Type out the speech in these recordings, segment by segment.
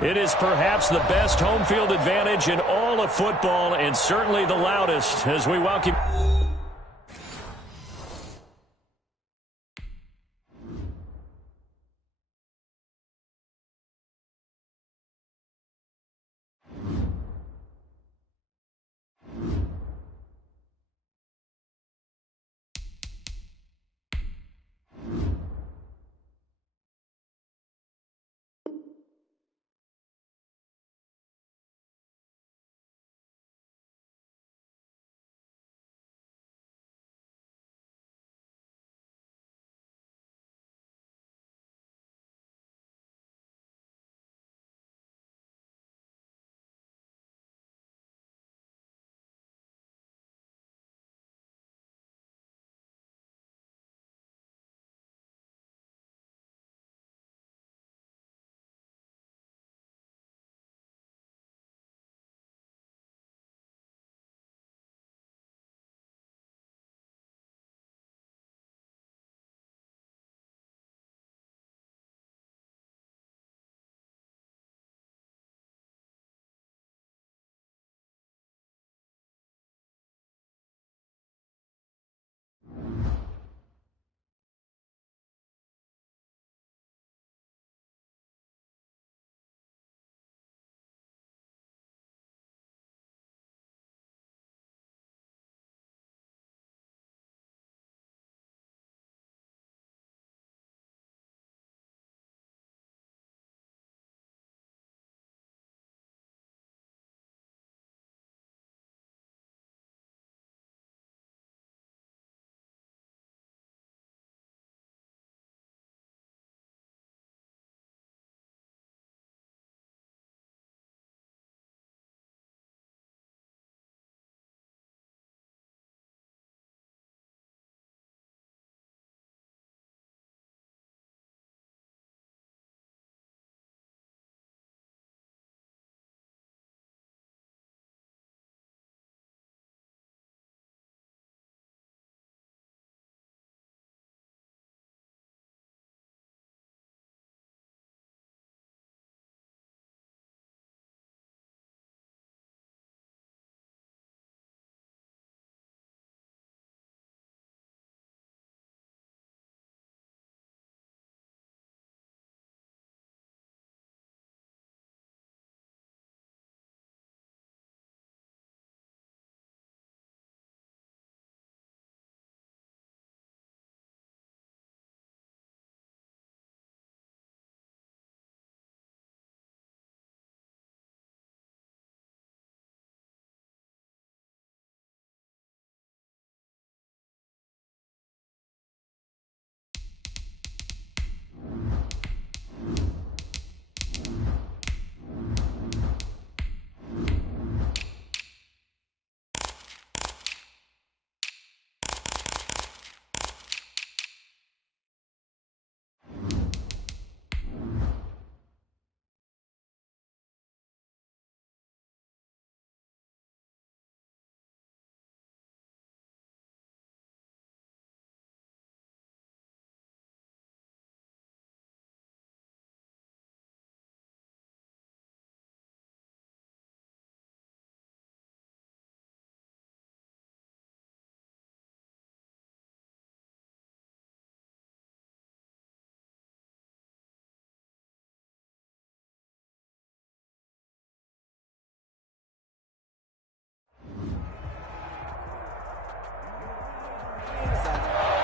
It is perhaps the best home field advantage in all of football and certainly the loudest as we welcome.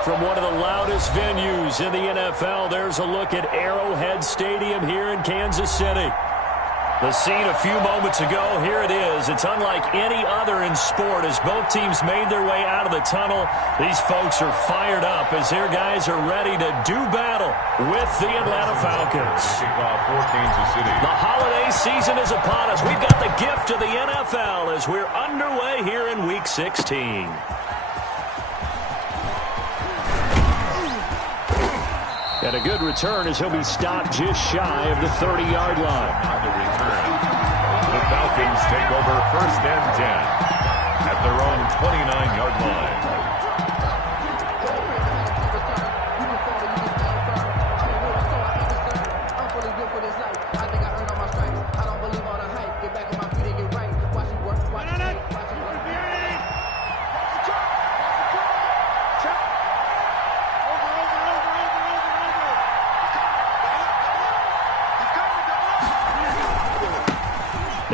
From one of the loudest venues in the NFL, there's a look at Arrowhead Stadium here in Kansas City. The scene a few moments ago, here it is. It's unlike any other in sport as both teams made their way out of the tunnel. These folks are fired up as their guys are ready to do battle with the Atlanta Falcons. The holiday season is upon us. We've got the gift of the NFL as we're underway here in Week 16. And a good return as he'll be stopped just shy of the 30-yard line. On the return, the Falcons take over 1st and 10 at their own 29-yard line.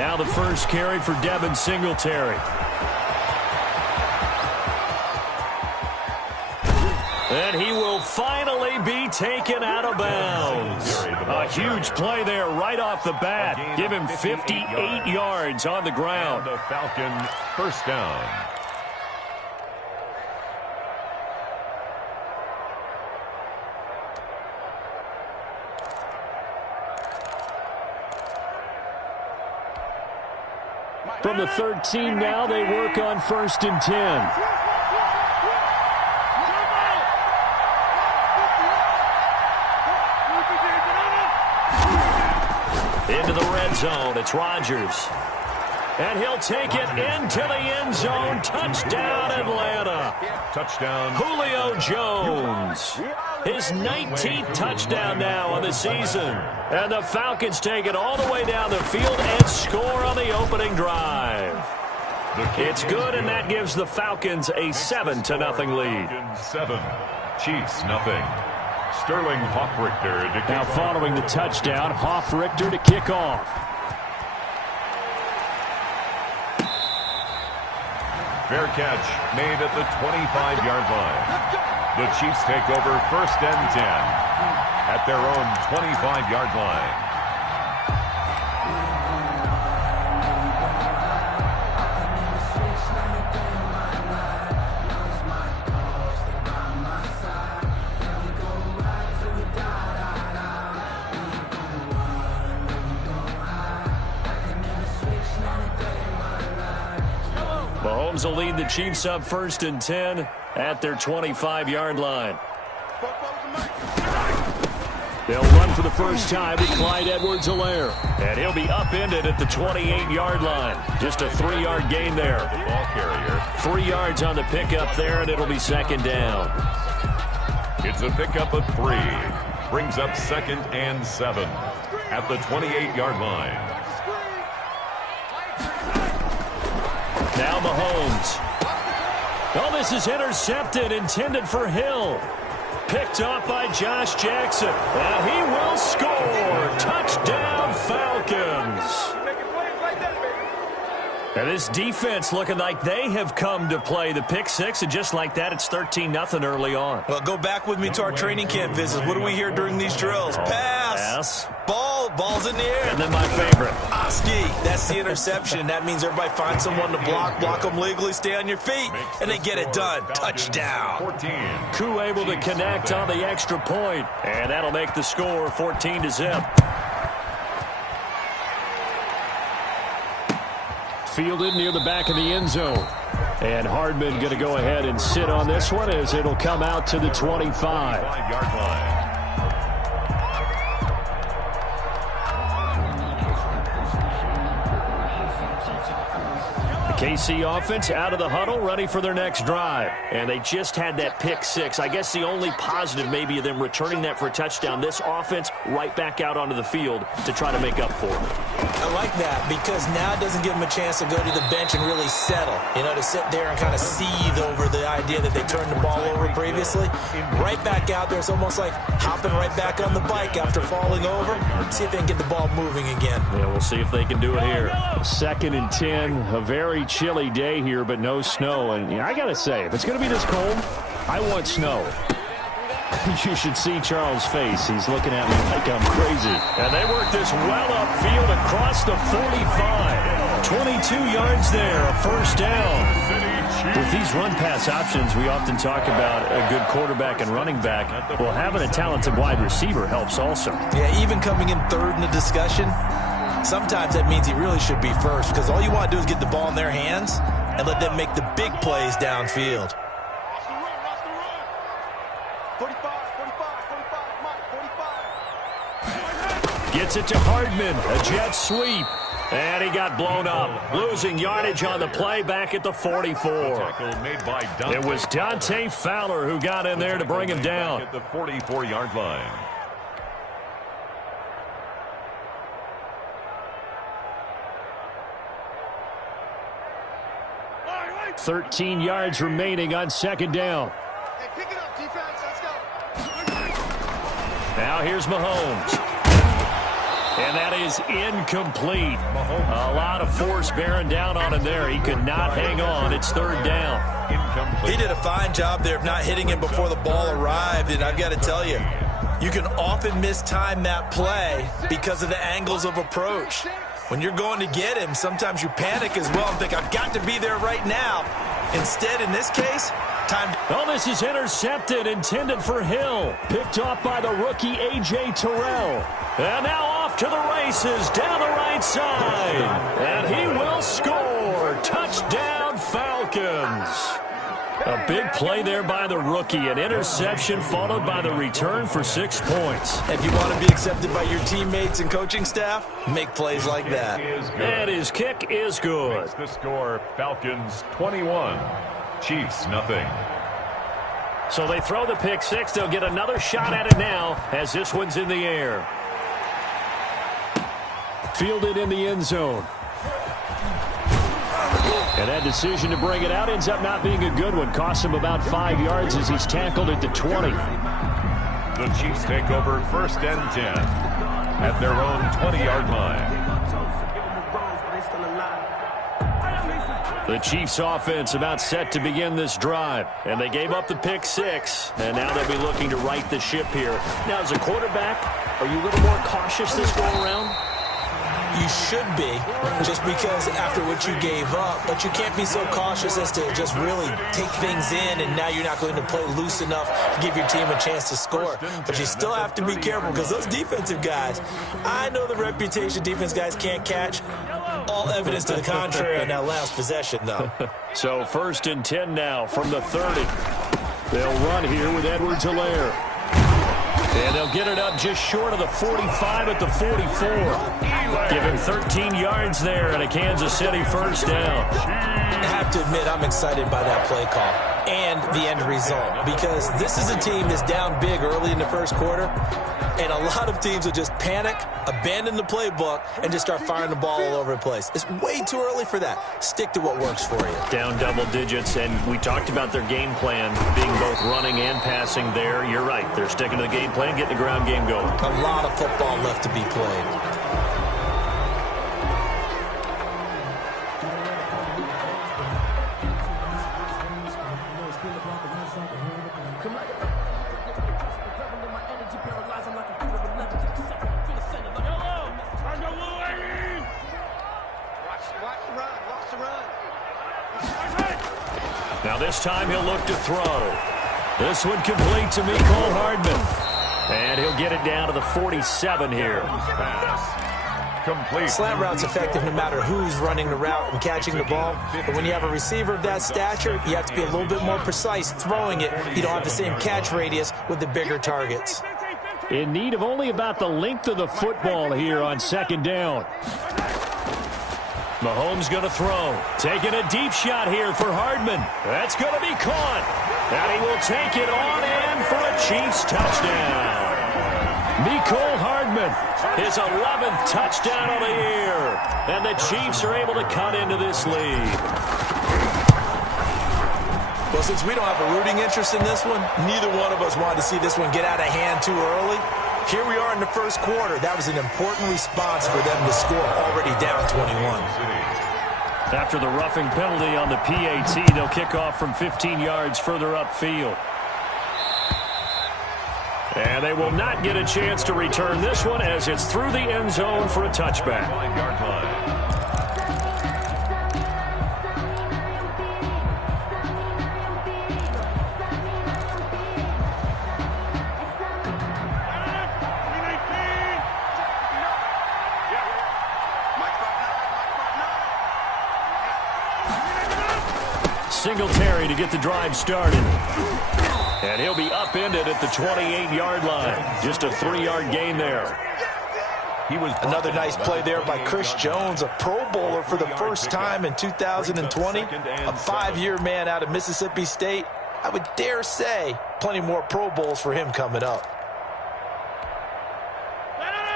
Now the first carry for Devin Singletary. And he will finally be taken out of bounds. A huge play there right off the bat. Give him 58 yards on the ground. And the Falcons first down. From the 13 now, they work on 1st and 10. Into the red zone, it's Rodgers. And he'll take it into the end zone. Touchdown, Atlanta. Touchdown. Julio Jones. His 19th touchdown now on the season. And the Falcons take it all the way down the field and score on the opening drive. It's good, and that gives the Falcons a 7-0 lead. 7. Chiefs, nothing. Sterling Hoffrichter to kick now off. Following the touchdown, Hoffrichter to kick off. Fair catch made at the 25-yard line. The Chiefs take over 1st and 10 at their own 25-yard line. Mahomes will lead the Chiefs up 1st and 10 at their 25-yard line. They'll run for the first time with Clyde Edwards-Helaire. And he'll be upended at the 28-yard line. Just a 3-yard gain there. The ball carrier. 3 yards on the pickup there, and it'll be 2nd down. It's a pickup of 3. Brings up 2nd and 7 at the 28-yard line. Now Mahomes. Oh, this is intercepted, intended for Hill. Picked up by Josh Jackson. And he will score. Touchdown, Falcons. And this defense looking like they have come to play the pick six, and just like that, it's 13-0 early on. Well, go back with me to our training camp visits. What do we hear during these drills? Pass. Ball's in the air. And then my favorite. Oski. That's the interception. That means everybody finds someone to block them legally, stay on your feet, and they get it done. Touchdown. 14. Koo able to connect on the extra point, and that'll make the score 14-0. Fielded near the back of the end zone. And Hardman going to go ahead and sit on this one as it'll come out to the 25. 5-yard line. KC offense out of the huddle, ready for their next drive. And they just had that pick six. I guess the only positive maybe of them returning that for a touchdown. This offense right back out onto the field to try to make up for it. I like that because now it doesn't give them a chance to go to the bench and really settle. You know, to sit there and kind of seethe over the idea that they turned the ball over previously. Right back out there. It's almost like hopping right back on the bike after falling over. See if they can get the ball moving again. Yeah, we'll see if they can do it here. 2nd and 10, a very chilly day here, but no snow. And I got to say, if it's going to be this cold, I want snow. You should see Charles' face. He's looking at me like I'm crazy. And they work this well upfield across the 45. 22 yards there, a 1st down. With these run-pass options, we often talk about a good quarterback and running back. Well, having a talented wide receiver helps also. Yeah, even coming in 3rd in the discussion, sometimes that means he really should be first because all you want to do is get the ball in their hands and let them make the big plays downfield. Gets it to Hardman, a jet sweep. And he got blown up, losing yardage on the play back at the 44. It was Dante Fowler who got in there to bring him down. At the 44-yard line. Right. 13 yards remaining on 2nd down. Hey, pick it up, defense. Let's go. Now here's Mahomes. And that is incomplete. A lot of force bearing down on him there. He could not hang on. It's third down. He did a fine job there of not hitting him before the ball arrived, and I've got to tell you, you can often mistime that play because of the angles of approach. When you're going to get him, sometimes you panic as well and think, I've got to be there right now. Instead, in this case, time. Oh, this is intercepted, intended for Hill. Picked off by the rookie A.J. Terrell. And now off to the races down the right side. And he will score. Touchdown, Falcons. A big play there by the rookie. An interception followed by the return for 6 points. If you want to be accepted by your teammates and coaching staff, make plays like that. And his kick is good. Makes the score Falcons 21, Chiefs nothing. So they throw the pick six. They'll get another shot at it now as this one's in the air. Fielded in the end zone. And that decision to bring it out ends up not being a good one. Costs him about 5 yards as he's tackled at the 20. The Chiefs take over first and 10 at their own 20-yard line. The Chiefs offense about set to begin this drive. And they gave up the pick six. And now they'll be looking to right the ship here. Now, as a quarterback, are you a little more cautious this go around? You should be, just because after what you gave up, but you can't be so cautious as to just really take things in, and now you're not going to play loose enough to give your team a chance to score. But you still have to be careful because those defensive guys, I know the reputation defense guys can't catch. All evidence to the contrary on that last possession, though. So first and 10 now from the 30. They'll run here with Edwards-Helaire. And they'll get it up just short of the 45 at the 44. Give him 13 yards there and a Kansas City first down. I have to admit, I'm excited by that play call and the end result because this is a team that's down big early in the first quarter, and a lot of teams will just panic, abandon the playbook, and just start firing the ball all over the place. It's way too early for that. Stick to what works for you. Down double digits, and we talked about their game plan being both running and passing there. You're right. They're sticking to the game plan, getting the ground game going. A lot of football left to be played. Now this time he'll look to throw. This one complete to Mecole Hardman. And he'll get it down to the 47 here. Pass. Complete. Slant route's effective no matter who's running the route and catching the ball. But when you have a receiver of that stature, you have to be a little bit more precise throwing it. You don't have the same catch radius with the bigger targets. In need of only about the length of the football here on second down. Mahomes going to throw. Taking a deep shot here for Hardman. That's going to be caught. And he will take it on in for a Chiefs touchdown. Mecole Hardman, his 11th touchdown of the year. And the Chiefs are able to cut into this lead. Well, since we don't have a rooting interest in this one, neither one of us wanted to see this one get out of hand too early. Here we are in the first quarter. That was an important response for them to score, already down 21. After the roughing penalty on the PAT, they'll kick off from 15 yards further upfield. And they will not get a chance to return this one as it's through the end zone for a touchback. 5-yard line. Singletary to get the drive started. And he'll be upended at the 28-yard line. Just a 3-yard gain there. He was another nice play there by Chris Jones, a Pro Bowler for the first time in 2020. A 5-year man out of Mississippi State. I would dare say plenty more Pro Bowls for him coming up.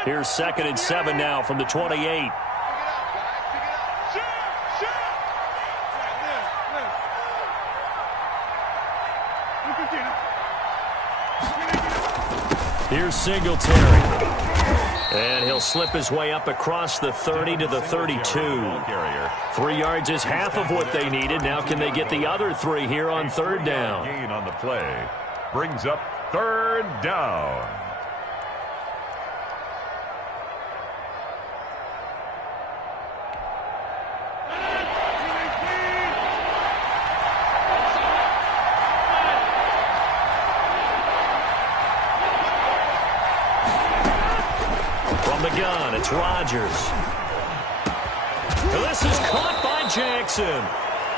Here's 2nd and 7 now from the 28. Here's Singletary. And he'll slip his way up across the 30 to the 32. 3 yards is half of what they needed. Now can they get the other 3 here on third down? Gain on the play brings up third down. The gun, it's Rodgers. This is caught by Jackson.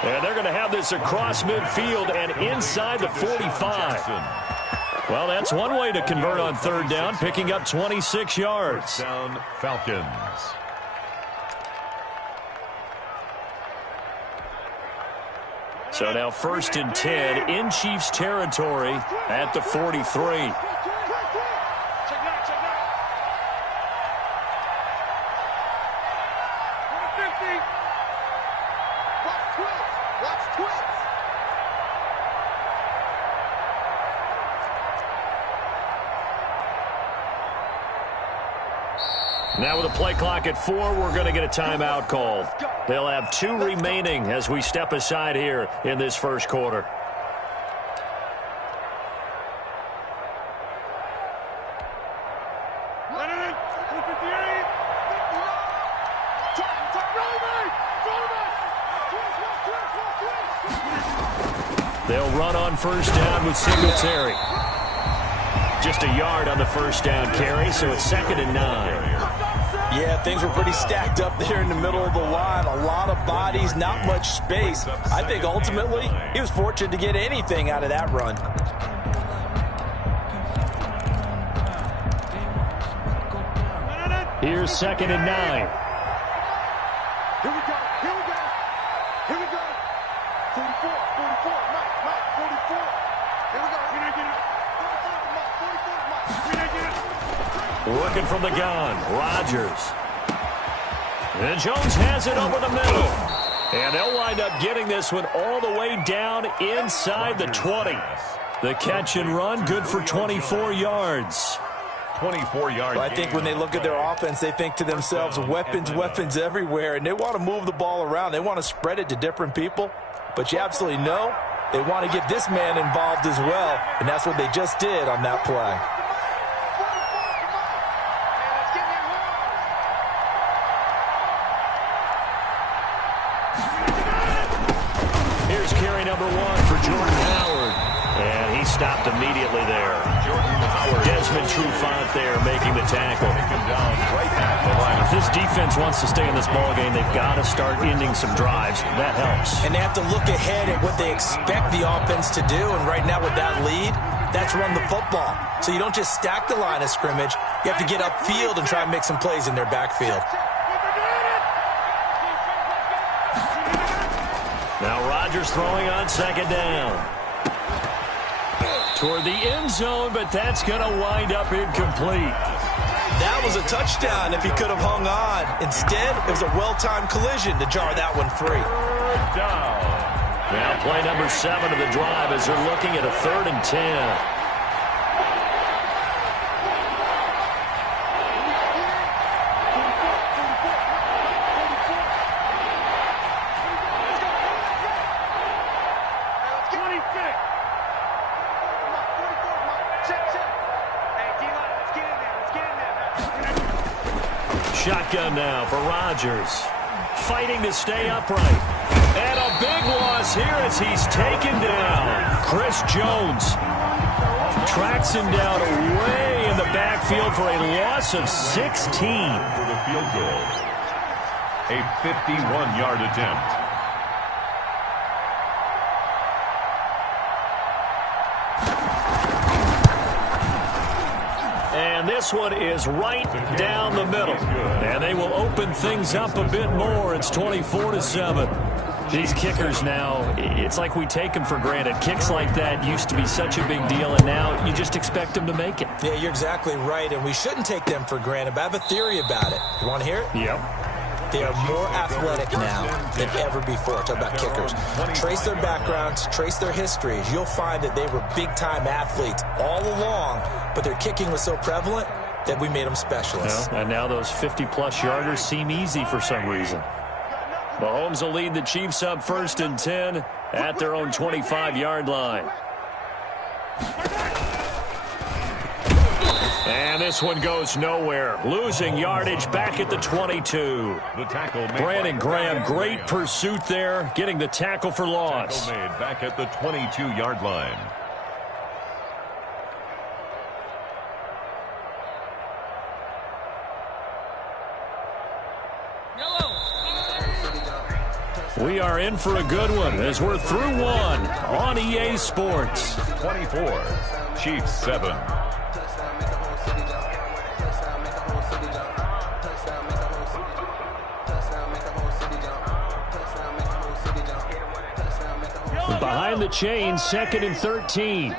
And they're going to have this across midfield and inside the 45. Well, that's one way to convert on third down, picking up 26 yards. First down, Falcons. So now 1st and 10 in Chiefs territory at the 43. Now with a play clock at 4, we're going to get a timeout called. They'll have 2 remaining as we step aside here in this first quarter. They'll run on first down with Singletary. Just a yard on the first down carry, so it's 2nd and 9. Yeah, things were pretty stacked up there in the middle of the line. A lot of bodies, not much space. I think ultimately he was fortunate to get anything out of that run. Here's 2nd and 9. Here we go. Here we go. Here we go. 44, 44, Mike, 44. Here we go. Can I get it? 44, Mike. Can I get it? Working from the gun, Rodgers. And Jones has it over the middle. And they'll wind up getting this one all the way down inside the 20. The catch and run, good for 24 yards. 24 yards. Well, I think when they look at their offense, they think to themselves, weapons everywhere, and they want to move the ball around. They want to spread it to different people. But you absolutely know they want to get this man involved as well, and that's what they just did on that play. Here's carry number 1 for Jordan Howard. And he stopped immediately there. Jordan Howard. Desmond Trufant there making the tackle. Down right at the line. If this defense wants to stay in this ballgame, they've got to start ending some drives. That helps. And they have to look ahead at what they expect the offense to do. And right now with that lead, that's run the football. So you don't just stack the line of scrimmage. You have to get upfield and try and make some plays in their backfield. Now Rodgers throwing on 2nd down. Toward the end zone, but that's going to wind up incomplete. That was a touchdown if he could have hung on. Instead, it was a well-timed collision to jar that one free. Down. Now play number 7 of the drive as they're looking at a 3rd and 10. Shotgun now for Rodgers. Fighting to stay upright. And a big loss here as he's taken down. Chris Jones tracks him down way in the backfield for a loss of 16. For the field goal. A 51-yard attempt. And this one is right down the middle. And they will open things up a bit more. It's 24-7. These kickers now, it's like we take them for granted. Kicks like that used to be such a big deal, and now you just expect them to make it. Yeah, you're exactly right, and we shouldn't take them for granted. But I have a theory about it. You want to hear it? Yep. They are more athletic now than ever before. Talk about kickers. Trace their backgrounds, trace their histories. You'll find that they were big-time athletes all along, but their kicking was so prevalent, that we made them specialists. And now those 50-plus yarders seem easy for some reason. Mahomes will lead the Chiefs up 1st and 10 at their own 25-yard line. And this one goes nowhere. Losing yardage back at the 22. The tackle made Brandon Graham, great pursuit there, getting the tackle for loss. Tackle made back at the 22-yard line. We are in for a good one as we're through one on EA Sports. 24, Chiefs 7. Behind the chain, 2nd and 13.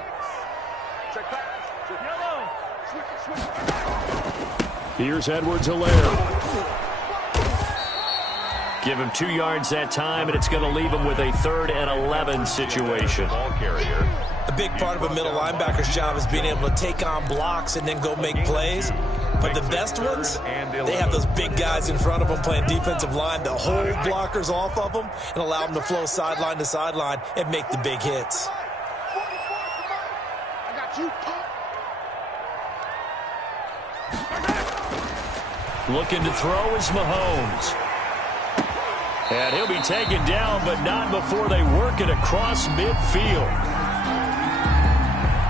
Here's Edwards-Helaire. Give him 2 yards that time, and it's going to leave him with a 3rd and 11 situation. Ball carrier. A big part of a middle linebacker's job is being able to take on blocks and then go make plays. But the best ones, they have those big guys in front of them playing defensive line that hold blockers off of them and allow them to flow sideline to sideline and make the big hits. Looking to throw is Mahomes. And he'll be taken down, but not before they work it across midfield.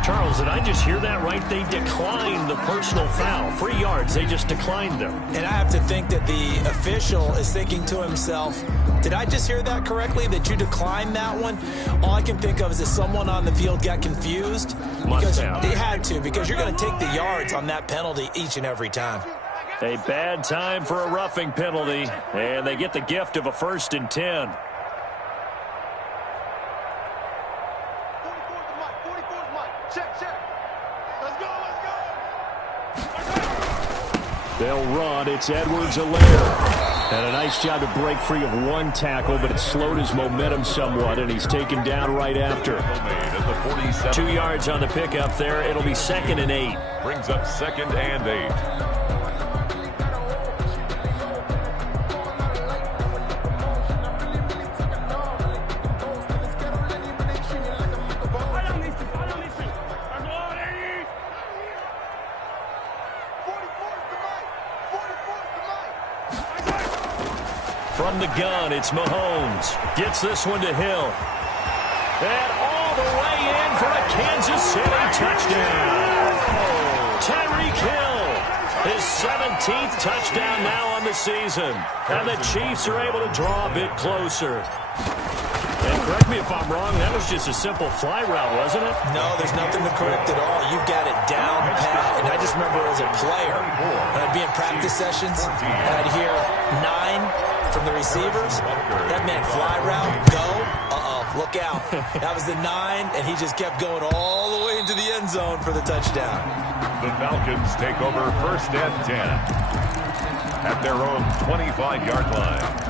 Charles, did I just hear that right? They declined the personal foul. 3 yards, they just declined them. And I have to think that the official is thinking to himself, did I just hear that correctly, that you declined that one? All I can think of is that someone on the field got confused. Because they had to, because you're going to take the yards on that penalty each and every time. A bad time for a roughing penalty, and they get the gift of a 1st and 10. They'll run. It's Edwards-Helaire. And a nice job to break free of 1 tackle, but it slowed his momentum somewhat, and he's taken down right after. 2 yards on the pickup there. It'll be 2nd and 8. Brings up 2nd and 8. From the gun, it's Mahomes. Gets this one to Hill. And all the way in for a Kansas City touchdown. Tyreek Hill, his 17th touchdown now on the season. And the Chiefs are able to draw a bit closer. And correct me if I'm wrong, that was just a simple fly route, wasn't it? No, there's nothing to correct at all. You've got it down pat. And I just remember as a player, when I'd be in practice sessions, and I'd hear 9 from the receivers. That meant fly route, go, look out. That was the 9, and he just kept going all the way into the end zone for the touchdown. The Falcons take over 1st and 10 at their own 25-yard line.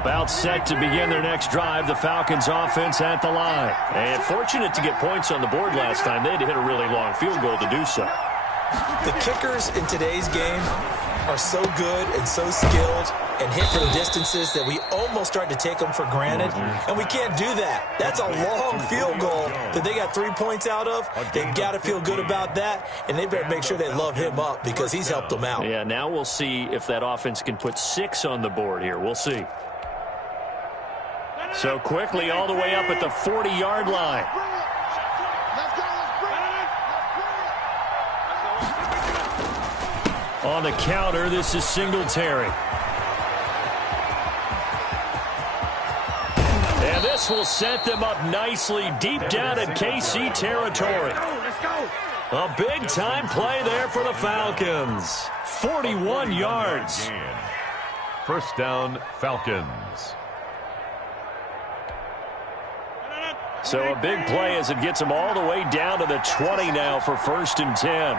About set to begin their next drive, the Falcons offense at the line. And fortunate to get points on the board last time. They had to hit a really long field goal to do so. The kickers in today's game are so good and so skilled and hit from distances that we almost start to take them for granted. And we can't do that. That's a long field goal that they got 3 points out of. They've got to feel good about that, and they better make sure they love him up because he's helped them out. Yeah, now we'll see if that offense can put 6 on the board here. We'll see. So quickly all the way up at the 40-yard line. On the counter, this is Singletary. And this will set them up nicely deep down in KC territory. A big-time play there for the Falcons. 41 yards. 1st down, Falcons. So a big play as it gets them all the way down to the 20 now for 1st and 10.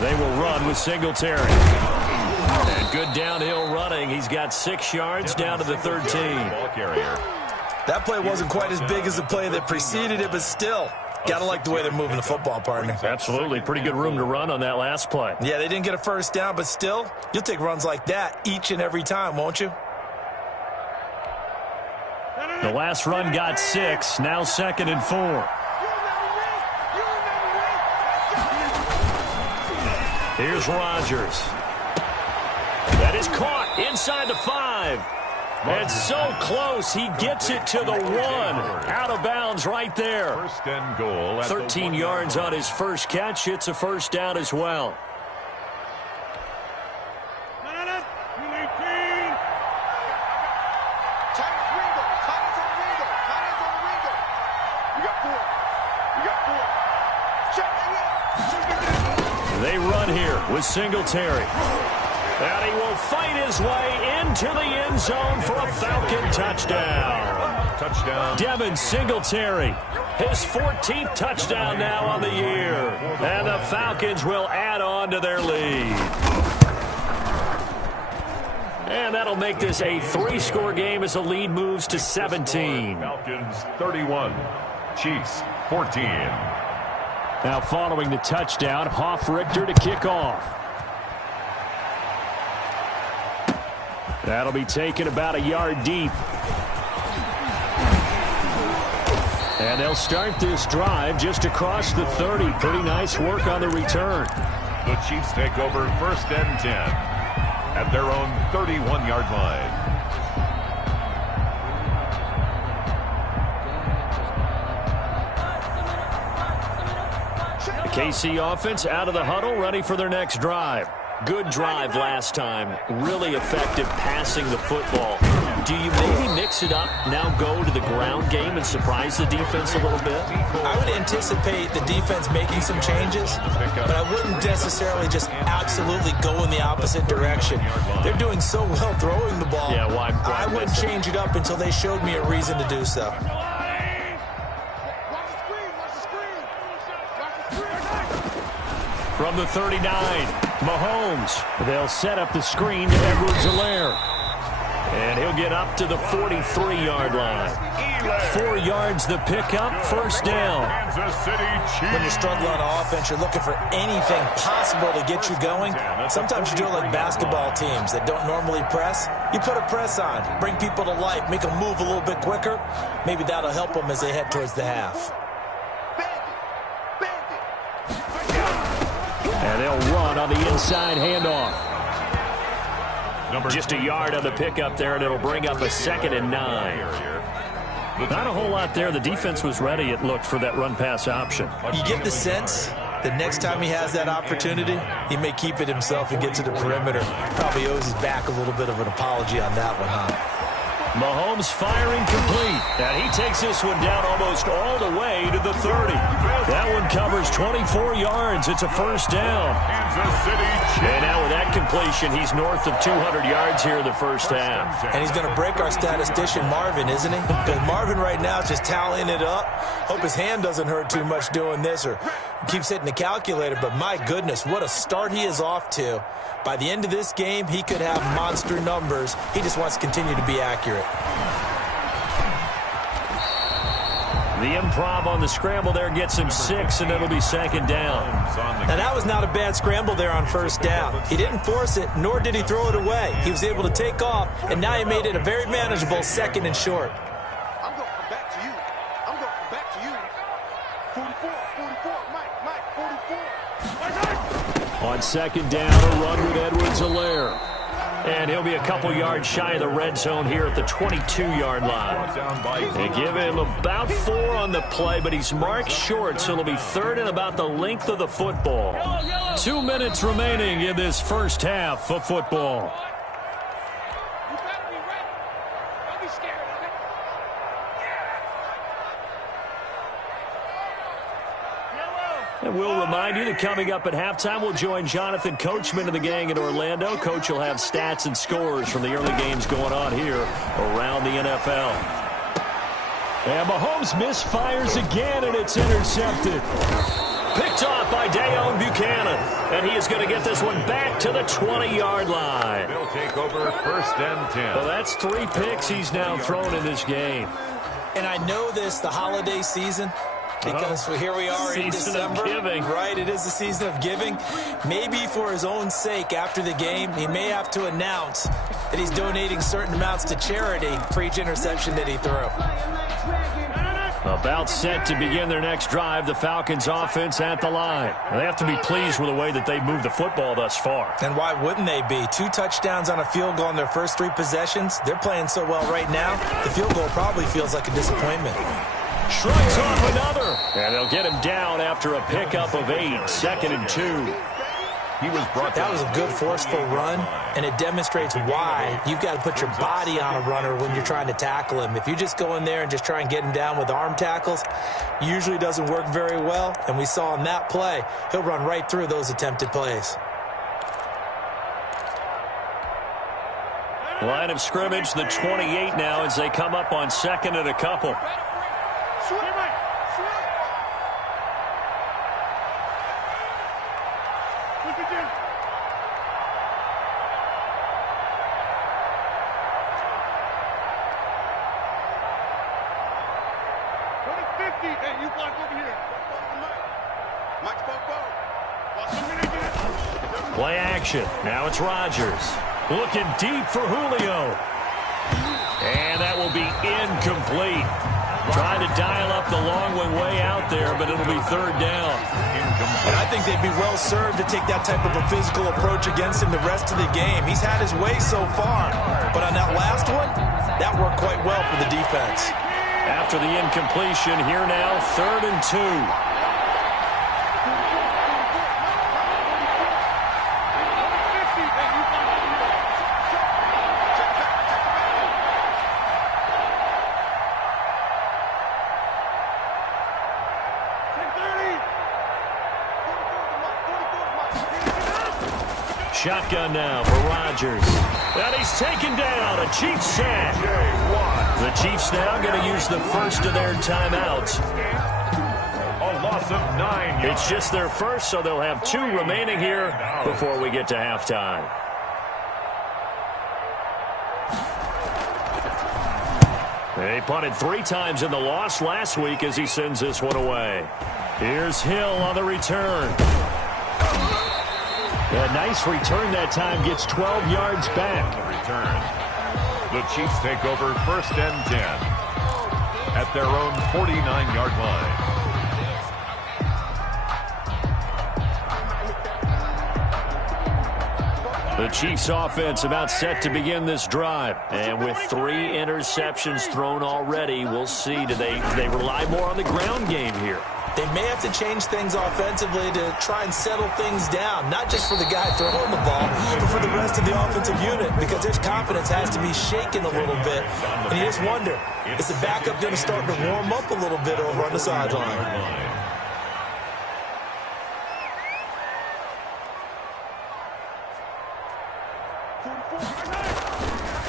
They will run with Singletary. And good downhill running. He's got 6 yards down to the 13. That play wasn't quite as big as the play that preceded it, but still, got to like the way they're moving the football, partner. Absolutely. Pretty good room to run on that last play. Yeah, they didn't get a first down, but still, you'll take runs like that each and every time, won't you? The last run got 6. Now 2nd and 4. Here's Rodgers. That is caught inside the 5. And so close, he gets it to the 1. Out of bounds right there. First and goal. 13 yards on his first catch. It's a first down as well. They run here with Singletary. And he will fight his way into the end zone for a Falcon touchdown. Devin Singletary, his 14th touchdown now on the year. And the Falcons will add on to their lead. And that'll make this a 3-score game as the lead moves to 17. Falcons 31, Chiefs 14. Now following the touchdown, Hoff-Richter to kick off. That'll be taken about a yard deep. And they'll start this drive just across the 30. Pretty nice work on the return. The Chiefs take over 1st and 10 at their own 31-yard line. The KC offense out of the huddle, ready for their next drive. Good drive last time. Really effective passing the football. Do you maybe mix it up, now go to the ground game and surprise the defense a little bit? I would anticipate the defense making some changes, but I wouldn't necessarily just absolutely go in the opposite direction. They're doing so well throwing the ball. Yeah, why I wouldn't change it up until they showed me a reason to do so. From the 39, Mahomes. They'll set up the screen to Edwards-Helaire. And he'll get up to the 43-yard line. 4 yards the pickup, first down. When you're struggling on offense, you're looking for anything possible to get you going. Sometimes you do it like basketball teams that don't normally press. You put a press on, bring people to life, make them move a little bit quicker. Maybe that'll help them as they head towards the half. And they'll run on the inside handoff. Just a yard on the pickup there, and it'll bring up a 2nd and 9. Not a whole lot there. The defense was ready, it looked, for that run-pass option. You get the sense that next time he has that opportunity, he may keep it himself and get to the perimeter. Probably owes his back a little bit of an apology on that one, huh? Mahomes firing complete. And he takes this one down almost all the way to the 30. That one covers 24 yards. It's a first down. And now with that completion, he's north of 200 yards here in the first half. And he's going to break our statistician Marvin, isn't he? Because Marvin right now is just tallying it up. Hope his hand doesn't hurt too much doing this or keeps hitting the calculator. But my goodness, what a start he is off to. By the end of this game, he could have monster numbers. He just wants to continue to be accurate. The improv on the scramble there gets him 6, and it'll be 2nd down. Now, that was not a bad scramble there on first down. He didn't force it, nor did he throw it away. He was able to take off, and now he made it a very manageable 2nd and short. I'm going to come back to you. I'm going to come back to you. 44, Mike, 44. On 2nd down, a run with Edwards-Helaire. And he'll be a couple yards shy of the red zone here at the 22-yard line. They give him about 4 on the play, but he's marked short, so it'll be 3rd and about the length of the football. 2 minutes remaining in this first half of football. And we'll remind you that coming up at halftime, we'll join Jonathan Coachman and the gang in Orlando. Coach will have stats and scores from the early games going on here around the NFL. And Mahomes misfires again, and it's intercepted. Picked off by Dayon Buchanan. And he is going to get this one back to the 20-yard line. They'll take over first and 10. Well, that's 3 picks he's now thrown in this game. And I know this, the holiday season, because here we are in December. Right, it is the season of giving. Maybe for his own sake after the game, he may have to announce that he's donating certain amounts to charity for each interception that he threw. About set to begin their next drive, the Falcons offense at the line. They have to be pleased with the way that they've moved the football thus far. And why wouldn't they be? 2 touchdowns on a field goal in their first 3 possessions. They're playing so well right now, the field goal probably feels like a disappointment. Shrugs off another. And they'll get him down after a pickup of 8, 2nd and 2. He was brought That was a good forceful run, and it demonstrates why you've got to put your body on a runner when you're trying to tackle him. If you just go in there and just try and get him down with arm tackles, usually doesn't work very well, and we saw in that play, he'll run right through those attempted plays. Line of scrimmage, the 28 now as they come up on 2nd and a couple. Play action. Now it's Rodgers. Looking deep for Julio. And that will be incomplete. Trying to dial up the long way out there, but it'll be 3rd down. And I think they'd be well served to take that type of a physical approach against him the rest of the game. He's had his way so far, but on that last one, that worked quite well for the defense. After the incompletion, here now, 3rd and 2. Shotgun now for Rodgers. And he's taken down. A Chiefs sack. The Chiefs now going to use the first of their timeouts. A loss of 9 yards. It's just their first, so they'll have 2 remaining here before we get to halftime. They punted 3 times in the loss last week as he sends this one away. Here's Hill on the return. A nice return that time, gets 12 yards back. Return. The Chiefs take over first and 10 at their own 49-yard line. The Chiefs offense about set to begin this drive. And with 3 interceptions thrown already, we'll see. Do they rely more on the ground game here? They may have to change things offensively to try and settle things down, not just for the guy throwing the ball, but for the rest of the offensive unit, because their confidence has to be shaken a little bit. And you just wonder, is the backup going to start to warm up a little bit over on the sideline?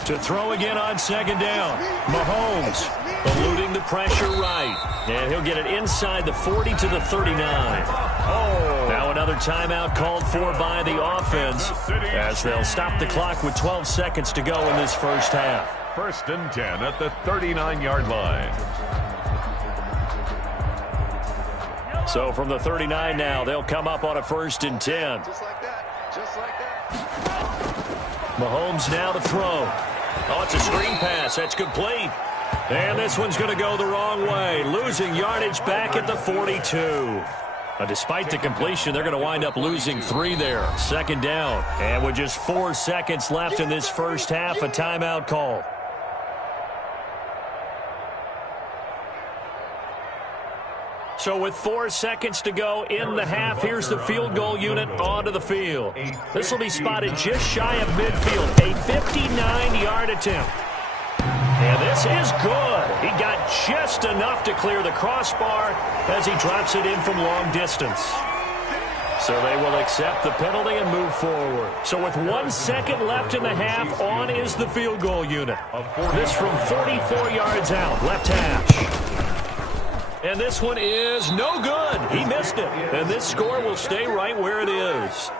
To throw again on 2nd down. Mahomes eluding the pressure right. And he'll get it inside the 40 to the 39. Now another timeout called for by the offense as they'll stop the clock with 12 seconds to go in this first half. First and 10 at the 39-yard line. So from the 39 now, they'll come up on a 1st and 10. Just like that. Just like that. Mahomes now to throw. Oh, it's a screen pass. That's complete. And this one's going to go the wrong way. Losing yardage back at the 42. Despite the completion, they're going to wind up losing 3 there. 2nd down. And with just 4 seconds left in this first half, a timeout call. So with 4 seconds to go in the half, here's the field goal unit onto the field. This will be spotted just shy of midfield. A 59-yard attempt. And this is good. He got just enough to clear the crossbar as he drops it in from long distance. So they will accept the penalty and move forward. So with 1 second left in the half, on is the field goal unit. This from 44 yards out, left hash. And this one is no good. He missed it. And this score will stay right where it is.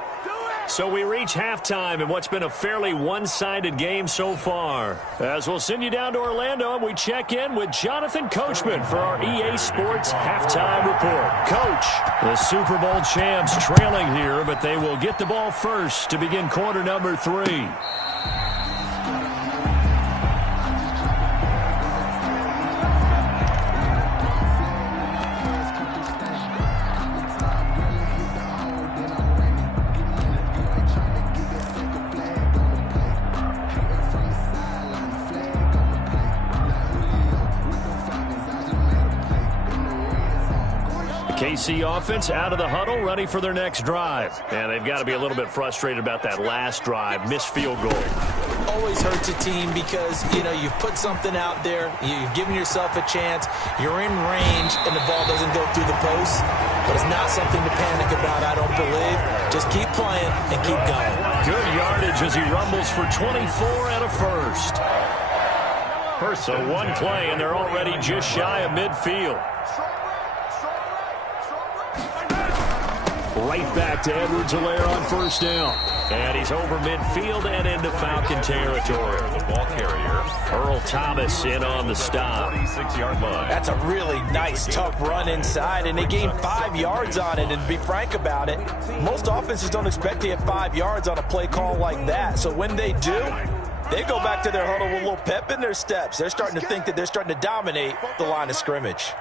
So we reach halftime in what's been a fairly one-sided game so far. As we'll send you down to Orlando, and we check in with Jonathan Coachman for our EA Sports Halftime Report. Coach, the Super Bowl champs trailing here, but they will get the ball first to begin quarter number 3. KC offense out of the huddle, ready for their next drive. And they've got to be a little bit frustrated about that last drive, missed field goal. Always hurts a team because, you know, you've put something out there, you've given yourself a chance, you're in range, and the ball doesn't go through the post. But it's not something to panic about, I don't believe. Just keep playing and keep going. Good yardage as he rumbles for 24 and a first. So one play, and they're already just shy of midfield. Right back to Edwards-Helaire on first down. And he's over midfield and into Falcon territory. The ball carrier, Earl Thomas in on the stop. 46-yard line. That's a really nice, tough run inside, and they gained 5 yards on it. And to be frank about it, most offenses don't expect to get 5 yards on a play call like that. So when they do, they go back to their huddle with a little pep in their steps. They're starting to think that they're starting to dominate the line of scrimmage.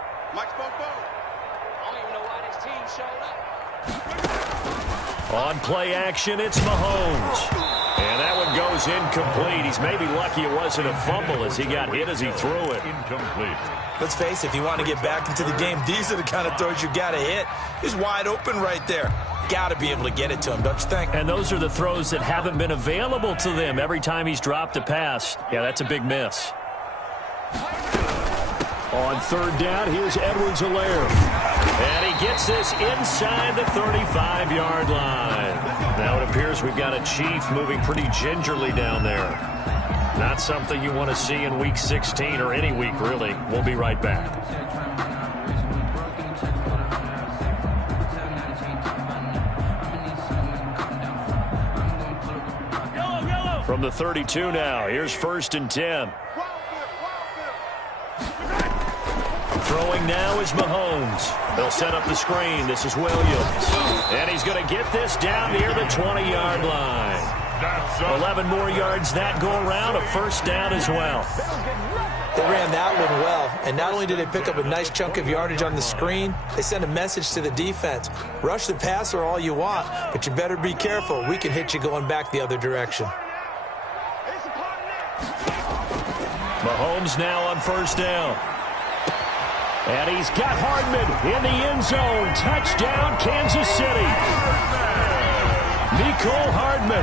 On play action, it's Mahomes. And that one goes incomplete. He's maybe lucky it wasn't a fumble as he got hit as he threw it. Incomplete. Let's face it, if you want to get back into the game, these are the kind of throws you got to hit. He's wide open right there. Got to be able to get it to him, don't you think? And those are the throws that haven't been available to them every time he's dropped a pass. Yeah, that's a big miss. On third down, here's Edwards-Helaire. And he gets this inside the 35-yard line. Now it appears we've got a Chief moving pretty gingerly down there. Not something you want to see in Week 16 or any week, really. We'll be right back. From the 32 now, here's 1st and 10. Throwing now is Mahomes. They'll set up the screen. This is Williams. And he's going to get this down near the 20-yard line. 11 more yards that go around, a first down as well. They ran that one well, and not only did they pick up a nice chunk of yardage on the screen, they sent a message to the defense. Rush the passer all you want, but you better be careful. We can hit you going back the other direction. Mahomes now on first down. And he's got Hardman in the end zone. Touchdown, Kansas City. Mecole Hardman,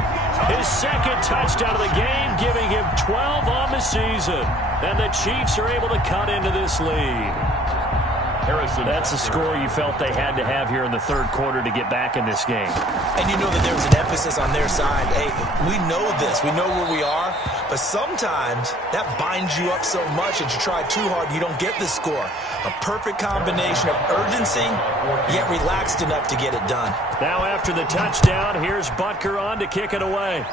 his second touchdown of the game, giving him 12 on the season. And the Chiefs are able to cut into this lead. That's a score you felt they had to have here in the third quarter to get back in this game. And you know that there was an emphasis on their side. Hey, we know this. We know where we are. But sometimes that binds you up so much that you try too hard, you don't get the score. A perfect combination of urgency, yet relaxed enough to get it done. Now after the touchdown, here's Butker on to kick it away.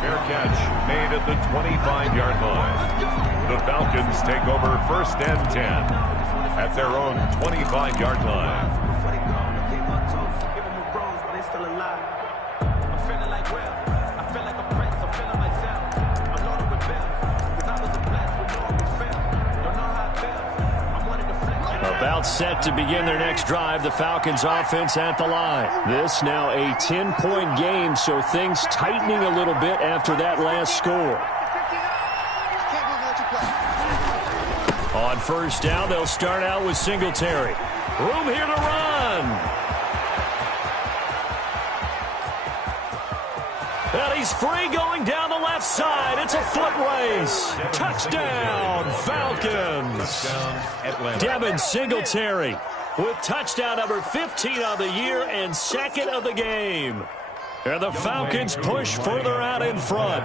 Fair catch made at the 25-yard line. The Falcons take over 1st and 10 at their own 25-yard line. About set to begin their next drive, the Falcons offense at the line. This now a 10-point game, so things tightening a little bit after that last score. On first down, they'll start out with Singletary. Room here to run. And he's free going down the left side. It's a foot race. Touchdown, Falcons. Devin Singletary with touchdown number 15 of the year and second of the game. And the Falcons push further out in front.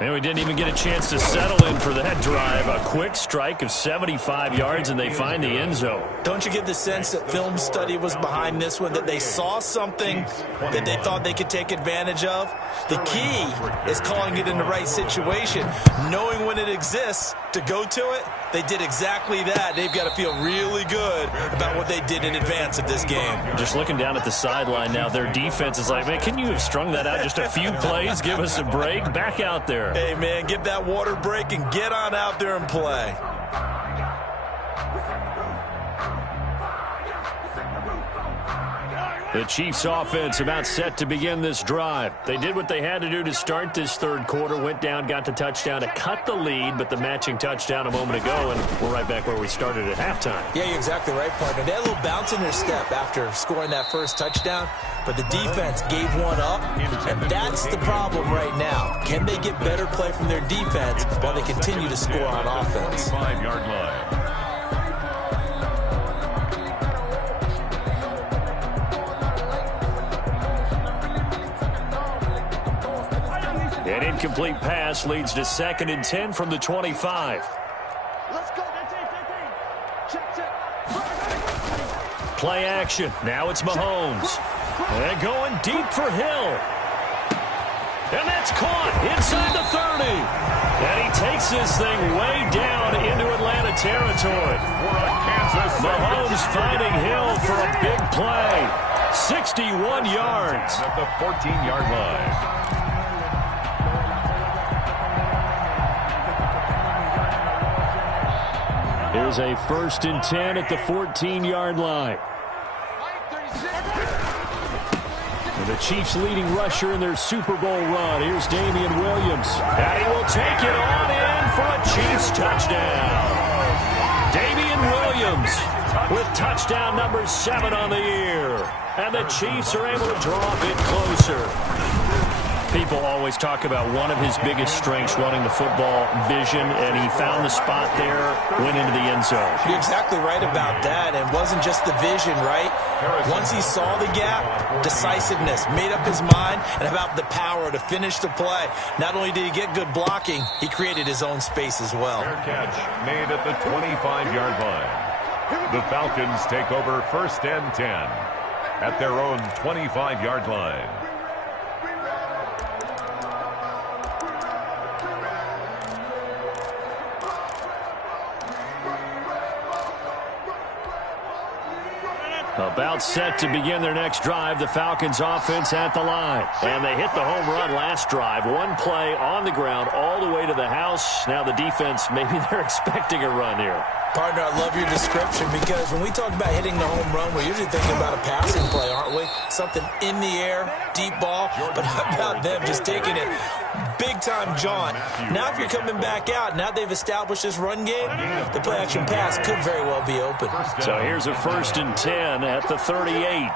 And we didn't even get a chance to settle in for that drive. A quick strike of 75 yards, and they find the end zone. Don't you get the sense that film study was behind this one, that they saw something that they thought they could take advantage of? The key is calling it in the right situation, knowing when it exists to go to it. They did exactly that. They've got to feel really good about what they did in advance of this game. Just looking down at the sideline now, their defense is like, man, can you have strung that out just a few plays? Give us a break. Back out there. Hey, man, give that water break and get on out there and play. The Chiefs offense about set to begin this drive. They did what they had to do to start this third quarter, went down, got the touchdown to cut the lead, but the matching touchdown a moment ago, and we're right back where we started at halftime. Yeah, you're exactly right, partner. They had a little bounce in their step after scoring that first touchdown, but the defense gave one up, and that's the problem right now. Can they get better play from their defense while they continue to score on offense? 5-yard line. An incomplete pass leads to 2nd and 10 from the 25. Let's go. Check. Play action. Now it's Mahomes. And going deep for Hill. And that's caught inside the 30. And he takes this thing way down into Atlanta territory. Mahomes finding Hill for a big play. 61 yards. At the 14-yard line. Here's a 1st and 10 at the 14-yard line. And the Chiefs leading rusher in their Super Bowl run. Here's Damian Williams. And he will take it on in for a Chiefs touchdown. Damian Williams with touchdown number 7 on the year. And the Chiefs are able to draw a bit closer. People always talk about one of his biggest strengths, running the football, vision, and he found the spot there, went into the end zone. You're exactly right about that. It wasn't just the vision, right? Once he saw the gap, decisiveness, made up his mind, and about the power to finish the play. Not only did he get good blocking, he created his own space as well. Fair catch made at the 25-yard line. The Falcons take over 1st and 10 at their own 25-yard line. About set to begin their next drive, the Falcons offense at the line. And they hit the home run last drive. One play on the ground all the way to the house. Now the defense, maybe they're expecting a run here. Partner, I love your description because when we talk about hitting the home run, we're usually thinking about a passing play, aren't we? Something in the air, deep ball. But how about them just taking it big-time jaunt? Now if you're coming back out, now they've established this run game, the play-action pass could very well be open. So here's a 1st and 10 at the 38.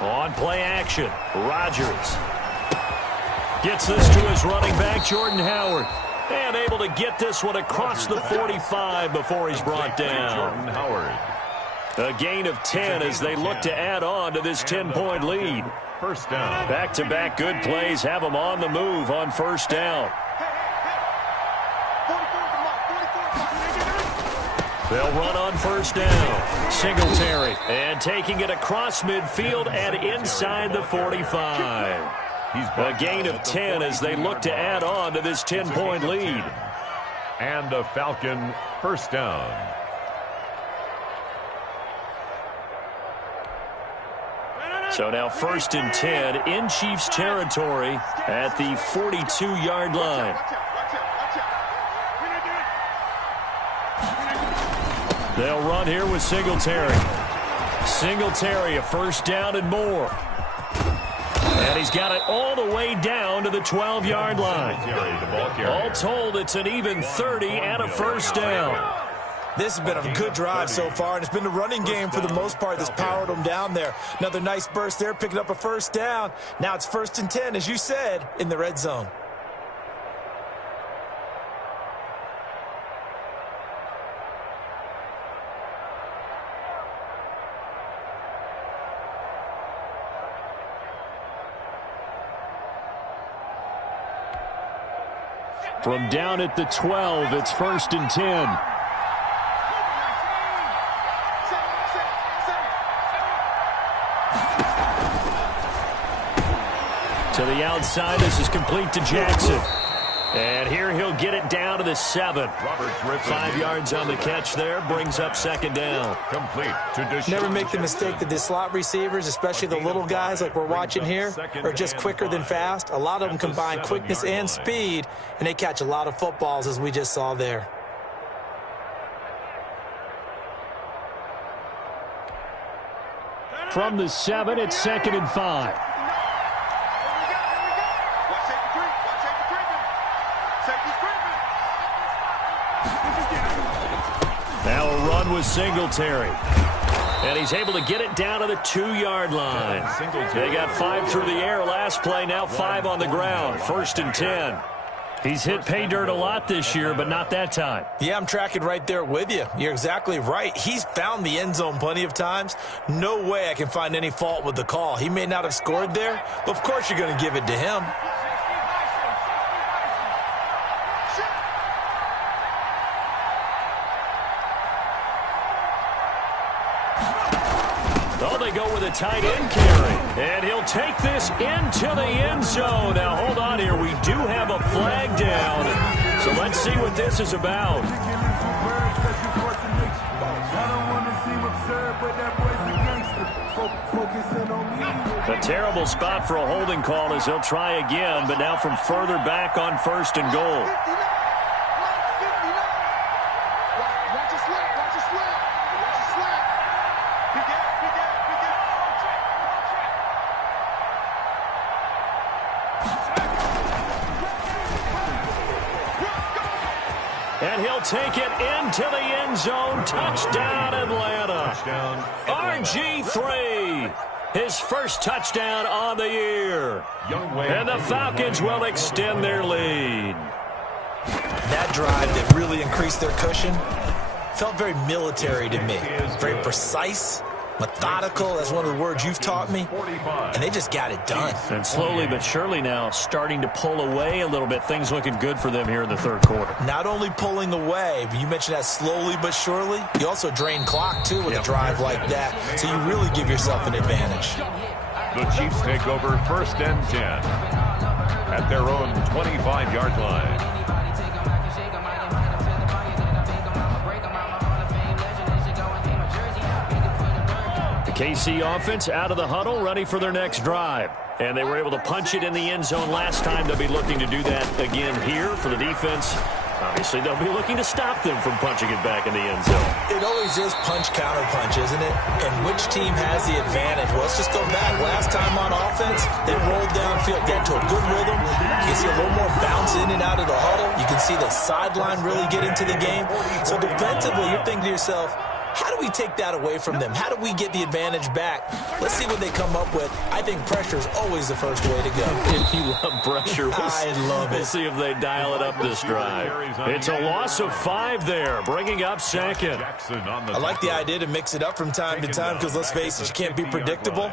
On play action, Rodgers gets this to his running back, Jordan Howard. And able to get this one across the 45 before he's brought down. Jordan Howard. A gain of 10 as they look to add on to this 10-point lead. 1st down. Back-to-back good plays have them on the move on 1st down. They'll run on 1st down. Singletary. And taking it across midfield and inside the 45. A gain of 10 as they look to add on to this 10-point lead. And a Falcon 1st down. So now 1st and 10 in Chiefs territory at the 42-yard line. They'll run here with Singletary. Singletary, a 1st down and more. And he's got it all the way down to the 12-yard line. All told, it's an even 30 and a 1st down. This has been a good drive so far, and it's been the running game for the most part that's powered them down there. Another nice burst there, picking up a 1st down. Now it's 1st and 10, as you said, in the red zone. From down at the 12, it's 1st and 10. To the outside, this is complete to Jackson. And here he'll get it down to the 7. 5 yards on the catch there, brings up 2nd down. Complete to Never make the mistake that the slot receivers, especially the little guys like we're watching here, are just quicker than fast. A lot of them combine quickness and speed, and they catch a lot of footballs, as we just saw there. From the 7, it's 2nd and 5. Now a run with Singletary. And he's able to get it down to the 2-yard line. They got 5 through the air last play, now 5 on the ground. 1st and 10. He's hit pay dirt a lot this year, but not that time. Yeah, I'm tracking right there with you. You're exactly right. He's found the end zone plenty of times. No way I can find any fault with the call. He may not have scored there, but of course you're going to give it to him. Go with a tight end carry, and he'll take this into the end zone. Now hold on here, we do have a flag down, so let's see what this is about. A terrible spot for a holding call as he'll try again, but now from further back on 1st and goal. And he'll take it into the end zone. Touchdown, Atlanta. RG3, his first touchdown on the year. And the Falcons will extend their lead. That drive that really increased their cushion felt very military to me. Very precise, methodical, that's one of the words you've taught me, and they just got it done. And slowly but surely now starting to pull away a little bit. Things looking good for them here in the 3rd quarter. Not only pulling away, but you mentioned that slowly but surely. You also drain clock, too, with a drive like that, so you really give yourself an advantage. The Chiefs take over 1st and 10 at their own 25-yard line. KC offense out of the huddle, ready for their next drive. And they were able to punch it in the end zone last time. They'll be looking to do that again here for the defense. Obviously, they'll be looking to stop them from punching it back in the end zone. It always is punch-counter-punch, isn't it? And which team has the advantage? Well, let's just go back. Last time on offense, they rolled downfield, get to a good rhythm. You can see a little more bounce in and out of the huddle. You can see the sideline really get into the game. So defensively, you're thinking to yourself, how do we take that away from them? How do we get the advantage back? Let's see what they come up with. I think pressure is always the first way to go. If you love pressure, I love it. We'll see if they dial it up this drive. It's a loss of 5 there, bringing up 2nd. I like the idea to mix it up from time to time because, let's face it, you can't be predictable.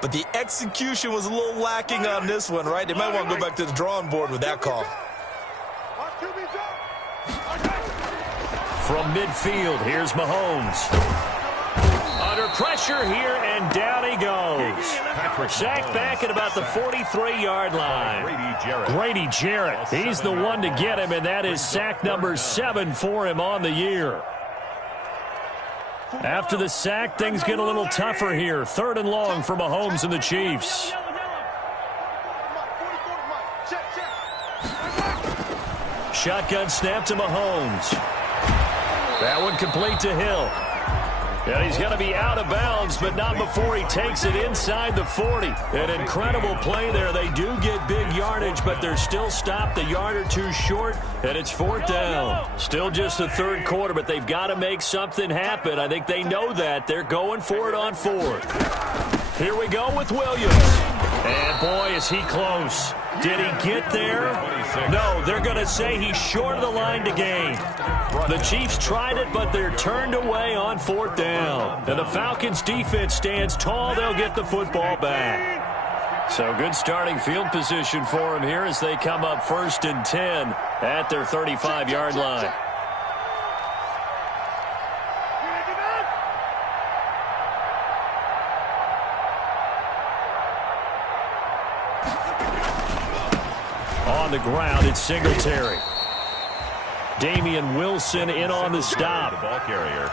But the execution was a little lacking on this one, right? They might want to go back to the drawing board with that call. From midfield, here's Mahomes. Under pressure here, and down he goes. Sacked back at about the 43-yard line. Grady Jarrett, he's the one to get him, and that is sack number 7 for him on the year. After the sack, things get a little tougher here. 3rd and long for Mahomes and the Chiefs. Shotgun snap to Mahomes. That one complete to Hill. And he's going to be out of bounds, but not before he takes it inside the 40. An incredible play there. They do get big yardage, but they're still stopped a yard or two short, and it's 4th down. Still just the 3rd quarter, but they've got to make something happen. I think they know that. They're going for it on 4th. Here we go with Williams. And boy, is he close. Did he get there? No, they're going to say he's short of the line to gain. The Chiefs tried it, but they're turned away on 4th down. And the Falcons' defense stands tall. They'll get the football back. So good starting field position for him here as they come up 1st and 10 at their 35-yard line. On the ground, it's Singletary. Damian Wilson in on the stop. The ball carrier.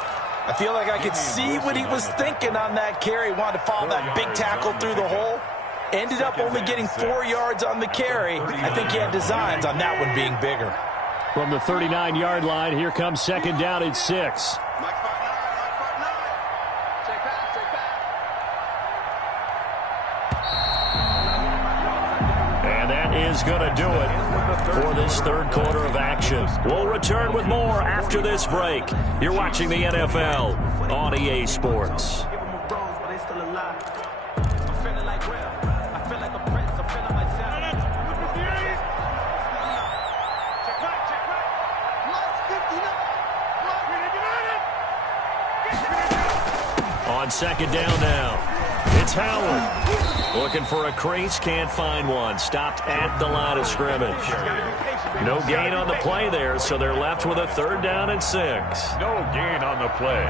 I feel like I could see what he was thinking on that carry. Wanted to follow that big tackle through the hole. Ended up only getting 4 yards on the carry. I think he had designs on that one being bigger. From the 39-yard line, here comes 2nd down at 6. And that is going to do it for this 3rd quarter of action. We'll return with more after this break. You're watching the NFL on EA Sports. On 2nd down now, it's Howard. Looking for a crease, can't find one. Stopped at the line of scrimmage. No gain on the play there, so they're left with a 3rd down and 6. No gain on the play.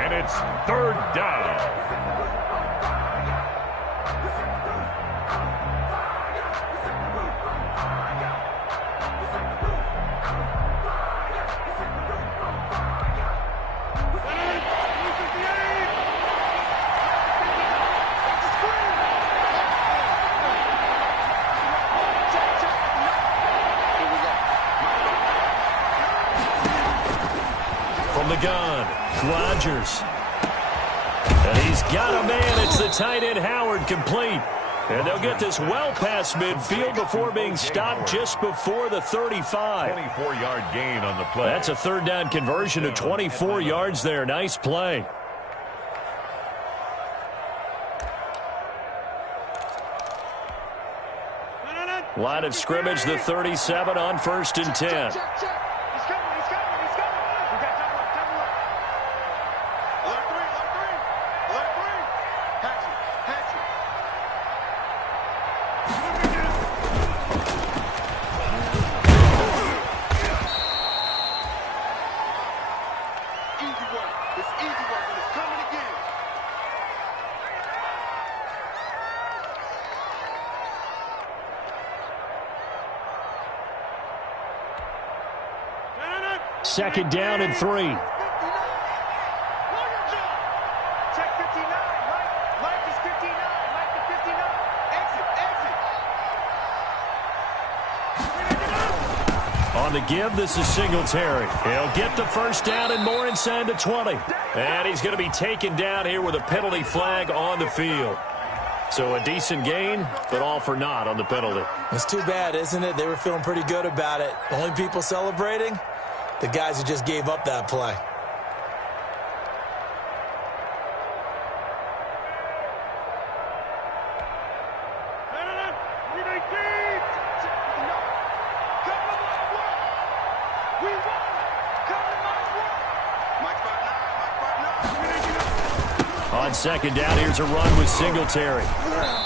And it's 3rd down. From the gun, Rodgers. And he's got a man. It's the tight end, Howard, complete. And they'll get this well past midfield before being stopped just before the 35. 24-yard gain on the play. That's a 3rd down conversion to 24 yards there. Nice play. Line of scrimmage, the 37 on 1st and 10. Second down and 3. Check 59. Mike is 59. Mike to 59. Exit. On the give, this is Singletary. He'll get the 1st down and more inside the 20. And he's going to be taken down here with a penalty flag on the field. So a decent gain, but all for naught on the penalty. It's too bad, isn't it? They were feeling pretty good about it. The only people celebrating, the guys who just gave up that play. On 2nd down, here's a run with Singletary.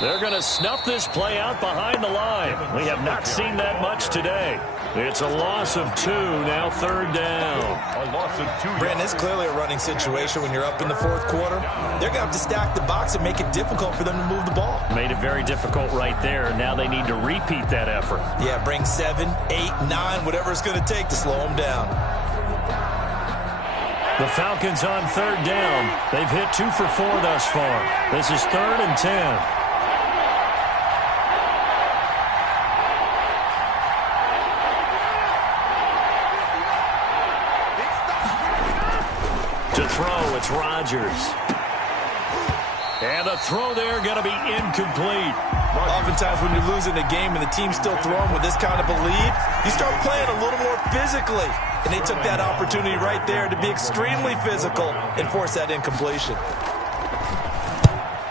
They're going to snuff this play out behind the line. We have not seen that much today. It's a loss of 2, now 3rd down. A loss of 2. Brandon, it's clearly a running situation when you're up in the 4th quarter. They're going to have to stack the box and make it difficult for them to move the ball. Made it very difficult right there. Now they need to repeat that effort. Yeah, bring 7, 8, 9, whatever it's going to take to slow them down. The Falcons on 3rd down. They've hit 2 for 4 thus far. This is 3rd and 10. To throw, it's Rodgers. And the throw there going to be incomplete. Oftentimes when you're losing a game and the team's still throwing with this kind of a lead, you start playing a little more physically. And they took that opportunity right there to be extremely physical and force that incompletion.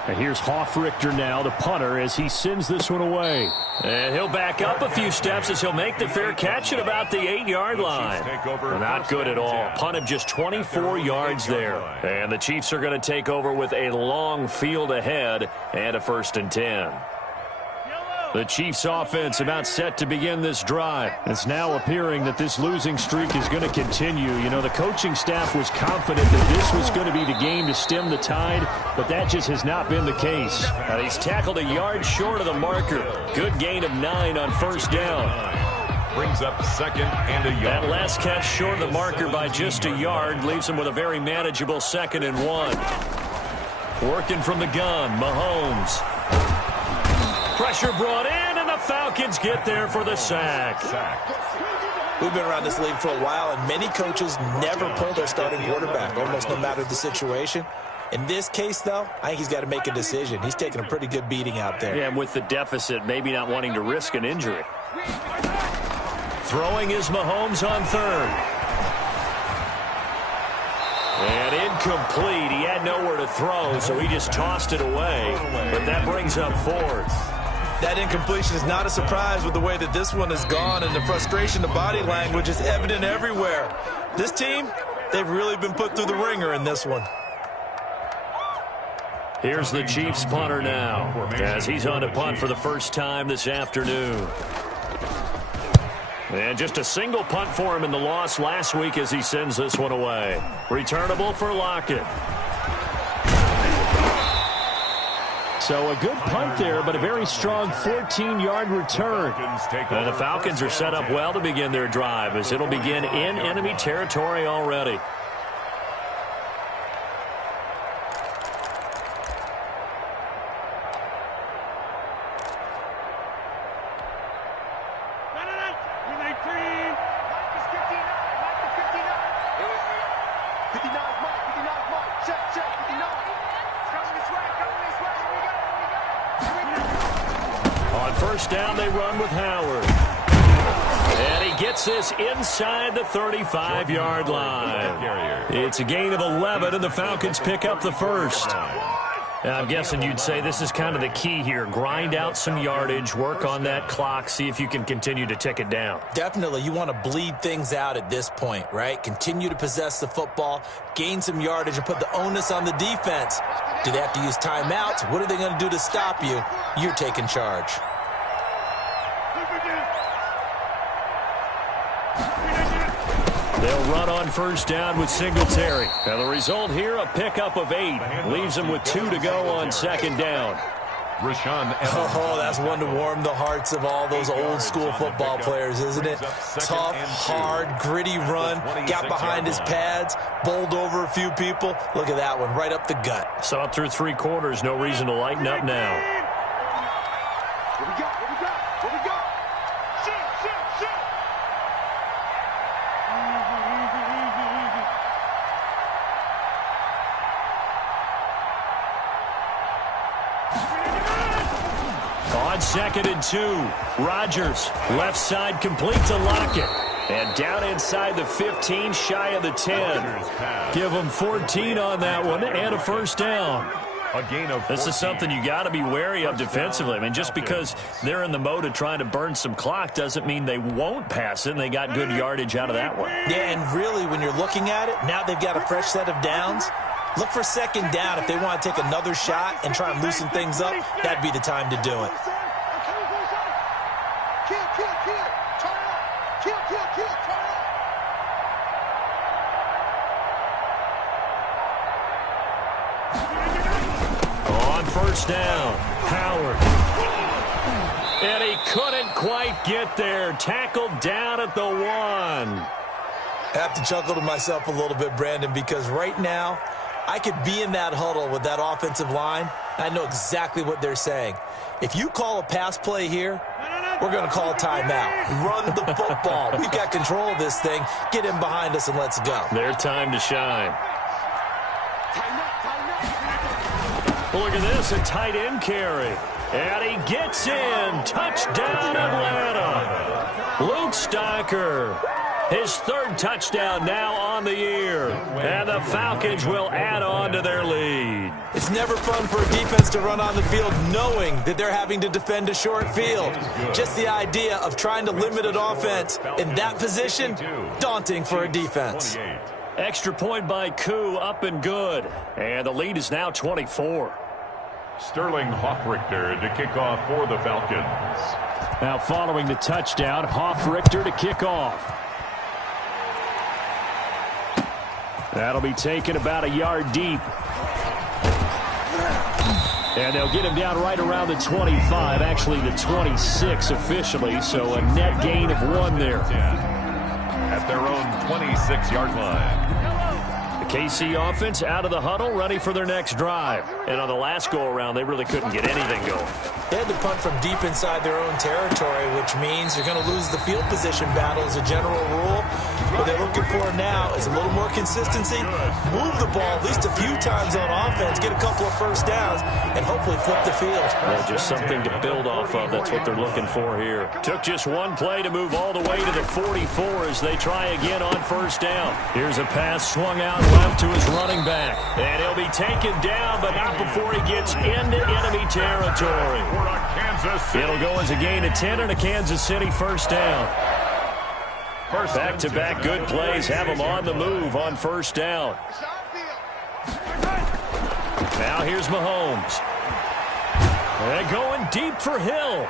And here's Hoffrichter now, the punter, as he sends this one away. And he'll back up a few steps as he'll make the fair catch at about the 8-yard line. Not good at all. Punted just 24 yards there. And the Chiefs are going to take over with a long field ahead and a 1st and 10. The Chiefs offense about set to begin this drive. It's now appearing that this losing streak is going to continue. You know, the coaching staff was confident that this was going to be the game to stem the tide, but that just has not been the case. And he's tackled a yard short of the marker. Good gain of 9 on first down. Brings up second and a yard. That last catch short of the marker by just a yard leaves him with a very manageable 2nd and 1. Working from the gun, Mahomes. Pressure brought in, and the Falcons get there for the sack. We've been around this league for a while, and many coaches never pull their starting quarterback, almost no matter the situation. In this case, though, I think he's got to make a decision. He's taking a pretty good beating out there. Yeah, and with the deficit, maybe not wanting to risk an injury. Throwing is Mahomes on 3rd. And incomplete. He had nowhere to throw, so he just tossed it away. But that brings up 4th. That incompletion is not a surprise with the way that this one has gone, and the frustration, the body language is evident everywhere. This team, they've really been put through the ringer in this one. Here's the Chiefs punter now, as he's on to punt for the first time this afternoon. And just a single punt for him in the loss last week as he sends this one away. Returnable for Lockett. So a good punt there, but a very strong 14-yard return. And the Falcons are set up well to begin their drive as it'll begin in enemy territory already. Down they run with Howard. And he gets this inside the 35-yard line. It's a gain of 11, and the Falcons pick up the first. I'm guessing you'd say this is kind of the key here. Grind out some yardage, work on that clock, see if you can continue to tick it down. Definitely. You want to bleed things out at this point, right? Continue to possess the football, gain some yardage, and put the onus on the defense. Do they have to use timeouts? What are they going to do to stop you? You're taking charge. They'll run on first down with Singletary. And the result here, a pickup of 8. Leaves them with 2 to go on second down. Oh, that's one to warm the hearts of all those old-school football players, isn't it? Tough, hard, gritty run. Got behind his pads, bowled over a few people. Look at that one, right up the gut. So up through 3 quarters, no reason to lighten up now. Here we go. On 2nd and 2, Rodgers, left side complete to Lockett. And down inside the 15, shy of the 10. Give them 14 on that one and a first down. This is something you got to be wary of defensively. I mean, just because they're in the mode of trying to burn some clock doesn't mean they won't pass it, and they got good yardage out of that one. Yeah, and really, when you're looking at it, now they've got a fresh set of downs. Look for second down. If they want to take another shot and try and loosen things up, that'd be the time to do it. On first down, Howard. And he couldn't quite get there. Tackled down at the 1. I have to chuckle to myself a little bit, Brandon, because right now I could be in that huddle with that offensive line. I know exactly what they're saying. If you call a pass play here, we're going to call a timeout. Run the football. We've got control of this thing. Get in behind us and let's go. Their time to shine. Look at this, a tight end carry. And he gets in. Touchdown, Atlanta. Luke Stocker. His 3rd touchdown now on the year. And the Falcons will add on to their lead. It's never fun for a defense to run on the field knowing that they're having to defend a short field. Just the idea of trying to limit an offense in that position, daunting for a defense. Extra point by Koo, up and good. And the lead is now 24. Sterling Hoffrichter to kick off for the Falcons. Now following the touchdown, Hoffrichter to kick off. That'll be taken about a yard deep. And they'll get him down right around the 25, actually the 26 officially, so a net gain of 1 there. At their own 26-yard line. The KC offense out of the huddle, ready for their next drive. And on the last go-around, they really couldn't get anything going. They had to punt from deep inside their own territory, which means you're going to lose the field position battle as a general rule. What they're looking for now is a little more consistency, move the ball at least a few times on offense, get a couple of first downs, and hopefully flip the field. Well, just something to build off of. That's what they're looking for here. Took just one play to move all the way to the 44 as they try again on first down. Here's a pass swung out left to his running back. And he'll be taken down, but not before he gets into enemy territory. It'll go as a gain of 10 and a Kansas City first down. Back-to-back good plays have them on the move on first down. Now here's Mahomes. And going deep for Hill.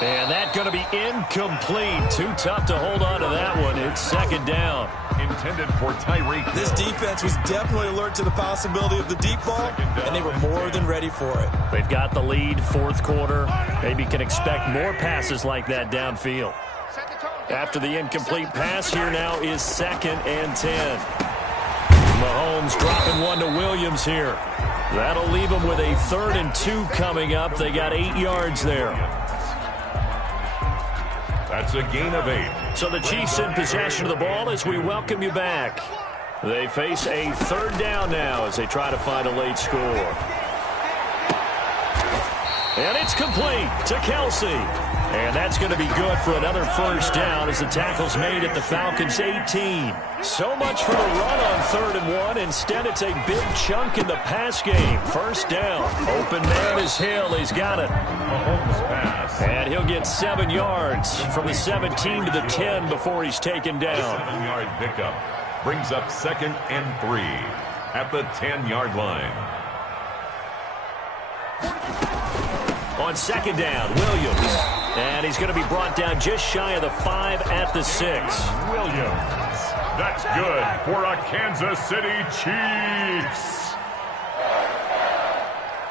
And that's going to be incomplete. Too tough to hold on to that one. It's second down. Intended for Tyreek. This defense was definitely alert to the possibility of the deep ball, and they were more than ready for it. They've got the lead, fourth quarter. Maybe can expect more passes like that downfield. After the incomplete pass, here now is 2nd and 10. Mahomes dropping one to Williams here. That'll leave them with a 3rd and 2 coming up. They got 8 yards there. That's a gain of 8. So the Chiefs in possession of the ball as we welcome you back. They face a 3rd down now as they try to find a late score. And it's complete to Kelsey. And that's going to be good for another first down as the tackle's made at the Falcons' 18. So much for the run on 3rd and 1. Instead, it's a big chunk in the pass game. First down. Open man is Hill. He's got it. Mahomes pass. And he'll get 7 yards from the 17 to the 10 before he's taken down. 7-yard pickup brings up 2nd and 3 at the 10-yard line. On 2nd down, Williams. And he's going to be brought down just shy of the 5 at the 6. Williams. That's good for a Kansas City Chiefs.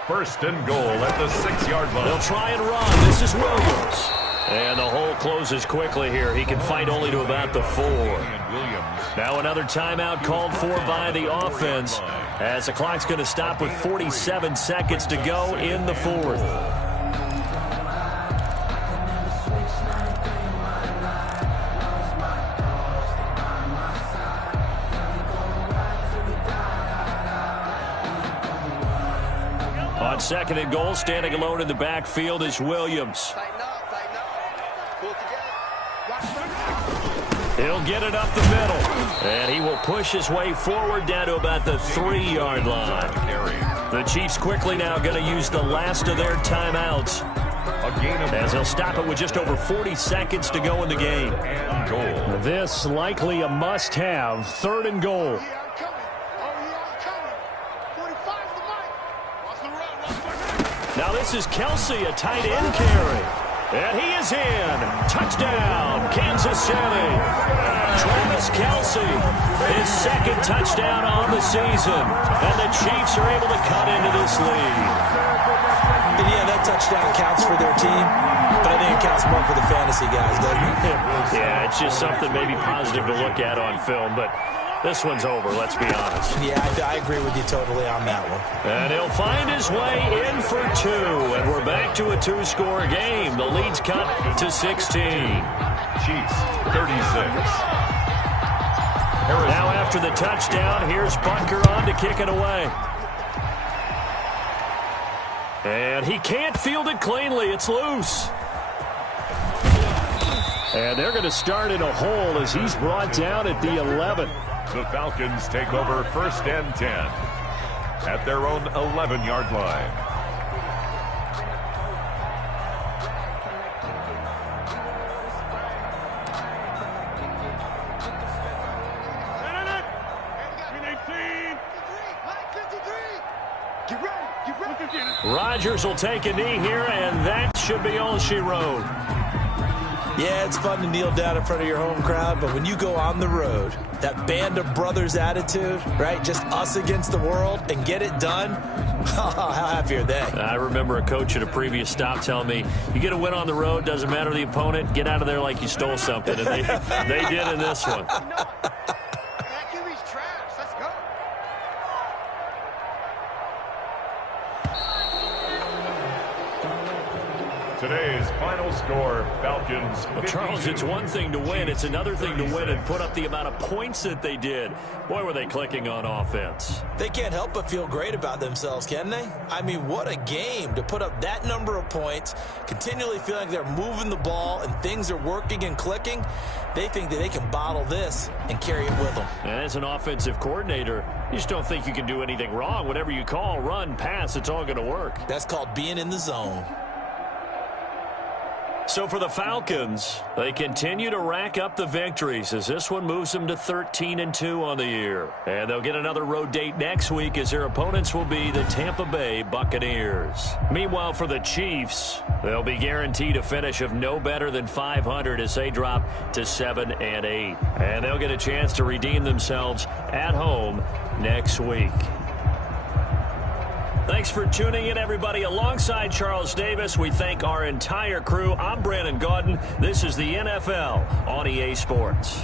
1st and goal at the 6-yard line. They'll try and run. This is Williams. And the hole closes quickly here. He can fight only to about the 4. Now another timeout called for by the offense as the clock's going to stop with 47 seconds to go in the 4th. On 2nd and goal, standing alone in the backfield is Williams. He'll get it up the middle. And he will push his way forward down to about the 3-yard line. The Chiefs quickly now going to use the last of their timeouts, as they'll stop it with just over 40 seconds to go in the game. This likely a must-have 3rd and goal. Now this is Kelsey, a tight end carry. And he is in. Touchdown, Kansas City. Travis Kelsey, his 2nd touchdown on the season. And the Chiefs are able to cut into this lead. And yeah, that touchdown counts for their team, but I think it counts more for the fantasy guys, doesn't it? Yeah, it's just something maybe positive to look at on film, but this one's over, let's be honest. Yeah, I agree with you totally on that one. And he'll find his way in for 2, and we're back to a 2-score game. The lead's cut to 16. Chiefs, 36. Now after the touchdown, here's Bunker on to kick it away. And he can't field it cleanly. It's loose. And they're going to start in a hole as he's brought down at the 11. The Falcons take over 1st and 10 at their own 11-yard line. Get ready. Rodgers will take a knee here, and that should be all she wrote. Yeah, it's fun to kneel down in front of your home crowd, but when you go on the road, that band of brothers attitude, right, just us against the world, and get it done, how happy are they? I remember a coach at a previous stop telling me, you get a win on the road, doesn't matter the opponent, get out of there like you stole something, and they did in this one. Today's final score, Falcons. Well, Charles, it's one thing to win. It's another thing to win and put up the amount of points that they did. Boy, were they clicking on offense. They can't help but feel great about themselves, can they? I mean, what a game to put up that number of points, continually feeling like they're moving the ball and things are working and clicking. They think that they can bottle this and carry it with them. And as an offensive coordinator, you just don't think you can do anything wrong. Whatever you call, run, pass, it's all going to work. That's called being in the zone. So for the Falcons, they continue to rack up the victories as this one moves them to 13-2 on the year. And they'll get another road date next week as their opponents will be the Tampa Bay Buccaneers. Meanwhile, for the Chiefs, they'll be guaranteed a finish of no better than 500 as they drop to 7-8. And they'll get a chance to redeem themselves at home next week. Thanks for tuning in, everybody. Alongside Charles Davis, we thank our entire crew. I'm Brandon Gaudin. This is the NFL on EA Sports.